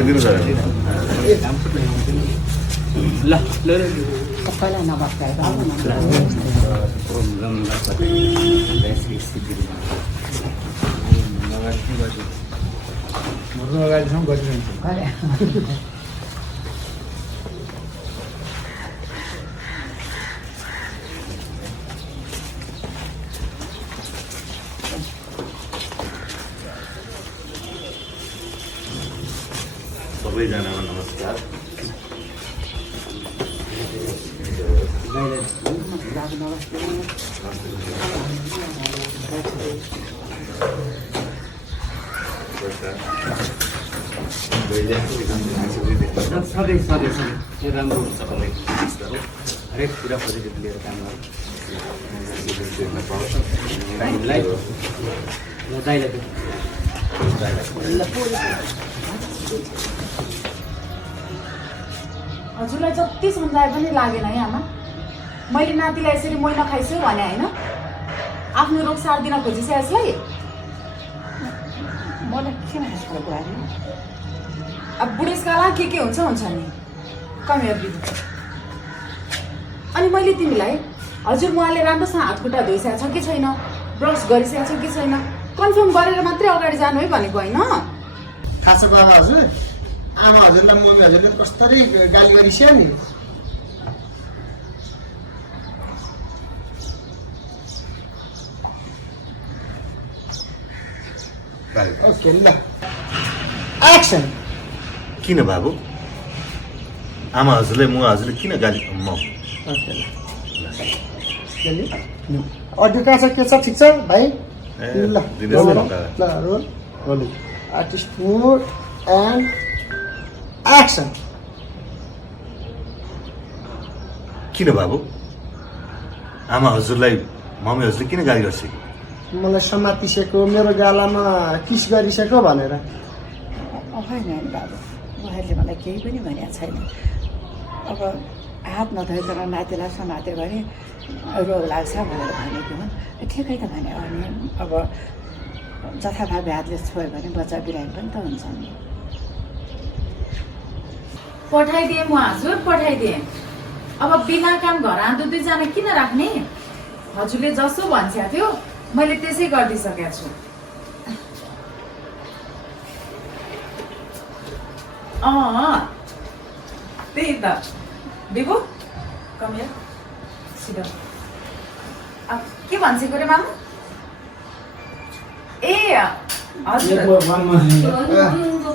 राखिदिनु जरा ल ल सबैलाई नमस्कार मर्नु अगाडिसम्म गरिरहन्छ सबैजनामा नमस्कार सधैँ यो राम्रो हुन्छ भन्ने आस्था हो हरेक कुरा पोजिटिभ लिएर काम गर्नु हजुरलाई जति सम्झाए पनि लागेन है आमा मैले नातिलाई यसरी मै नखाइछु भने होइन आफ्नो रोग सार्दिन खोजिछ यसलाई मलाई किन यस्तो गरे अब बुढेसकाला के हुन्छ हुन्छ नि कमेर दिदी अनि मैले तिमीलाई हजुर उहाँले राम्रोसँग हातखुट्टा धोइसकेको छ कि छैन ब्रस गरिसकेको छ कि छैन कन्फर्म गरेर मात्रै अगाडि जानु है भनेको होइन थाहा छ बाबा हजुर आमा हजुरलाई मम्मी हजुरले कस्तरी गाली गरिस्या नि ओके ल एक्सन किन बाबु आमा हजुरलाई म हजुरले किन गाली म ओके ल अडियो कहाँ छ के छ ठिक छ भाइ ल ल roll rolling artist mode and action किन बाबु आमा हजुरलाई मम्मी हजुरले किन गाली गर्छ मलाई समातिसकेको मेरो गालामा किस गरिसक्यो भनेर होइन बाबु उहाँहरूले मलाई केही पनि भनेको छैन अब हात नधोइकन नातिलाई समात्यो भने रोग लाग्छ भनेर भनेको हुन् ठिकै त भने अनि अब जथाभावी हातले छोयो भने बच्चा बिरामी पनि त हुन्छ नि पठाइदिएँ म हजुर पठाइदिएँ अब बिना काम घर आँदो दुईजना किन राख्ने हजुरले जसो भन्छ थियो मैले त्यसै गरिदिइसकेको छु त्यही त बिबु कमिया सिधा के भन्छ रे मामु ए हजुर